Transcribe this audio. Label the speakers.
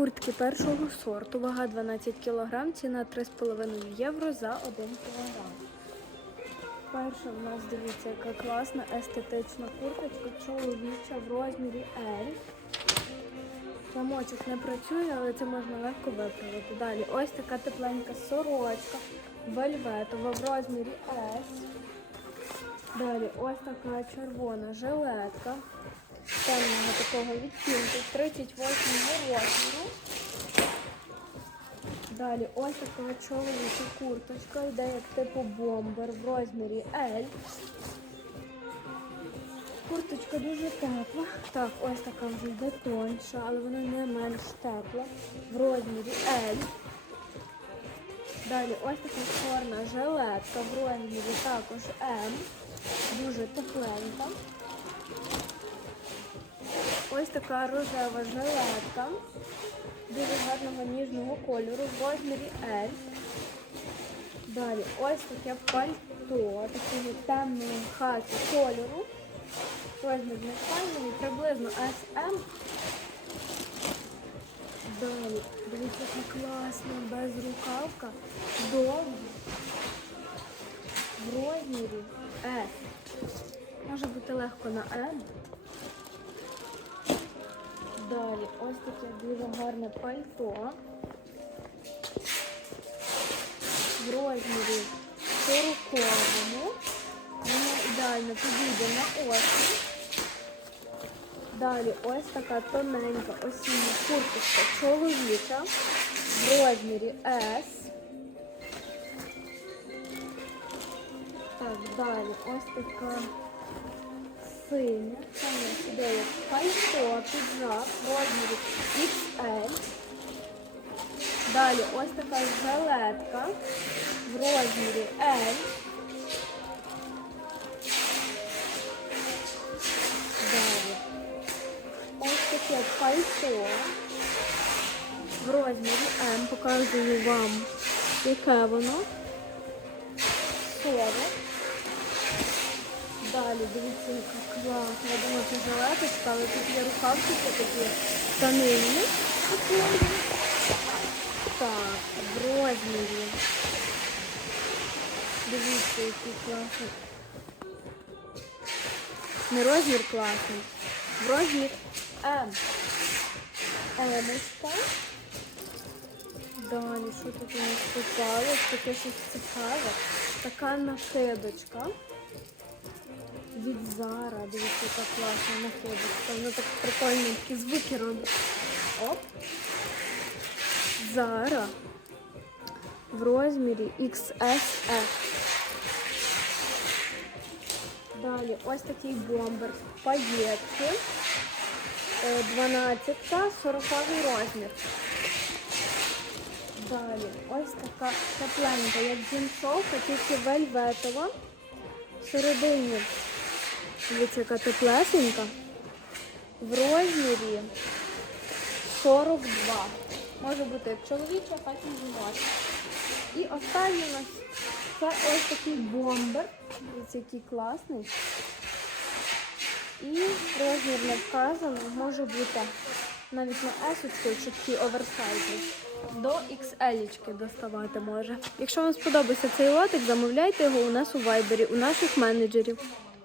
Speaker 1: Куртки першого сорту, вага 12 кг, ціна 3,5 євро за 1 кг. Перша в нас дивіться, яка класна естетична курточка чоловіча в розмірі L. Замочок не працює, але це можна легко виправити. Далі ось така тепленька сорочка вельветова в розмірі S. Далі ось така червона жилетка темного такого відтінку 38 розміру. Далі ось така чоловіча курточка, йде як типу бомбер в розмірі L. Курточка дуже тепла. Так, ось така вже йде тоньша, але вона не менш тепла в розмірі L. Далі ось така чорна жилетка в розмірі також М. Дуже тепленька. Ось така рожева жилетка дуже гарного ніжного кольору в розмірі L. Далі ось таке пальто такого темного хакі кольору. Розмір не файний, приблизно SM. Далі, дивіться, яка класна безрукавка, довга, в розмірі S. Може бути легко на N. Далі ось таке дуже гарне пальто. В розмірі 40-му. Воно ідеально підійде на осінь. Далі ось така тоненька осіння курточка чоловіча в розмірі S. Так, далі ось така синя. Це у нас іде як пальто, піджак розмірі XL. Далі ось така жилетка в розмірі L. Далі. Ось таке пальто в розмірі М. Показую вам, яке воно. 40. Далі, дивіться, яка класна. Я думаю, це жилеточка, але тут є рукавчики такі тканинні. Так, в розмірі. Дивіться, який класний. Не розмір класний. В розмір М. Емочка. Далі, що тут у нас попалось? Таке щось цікаве. Така накидочка від Зара. Дивіться, яка класна накидочка. Вона так прикольно такі звуки робить. Оп. Зара в розмірі XSF. Далі ось такий бомбер в паєтки. Е, 12 40 розмір. Далі ось така тепленька, як джинсовка, тільки вельветова. Всередині дивіться, яка теплесенька. В розмірі 42. Може бути чоловіча, так і жіноча. І останній у нас це ось такий бомбер. Дивіться, який класний. І розмір не вказаний, може бути навіть на есочку, якщо такі оверсайзи. До XL доставати може. Якщо вам сподобався цей лотик, замовляйте його у нас у вайбері, у наших менеджерів.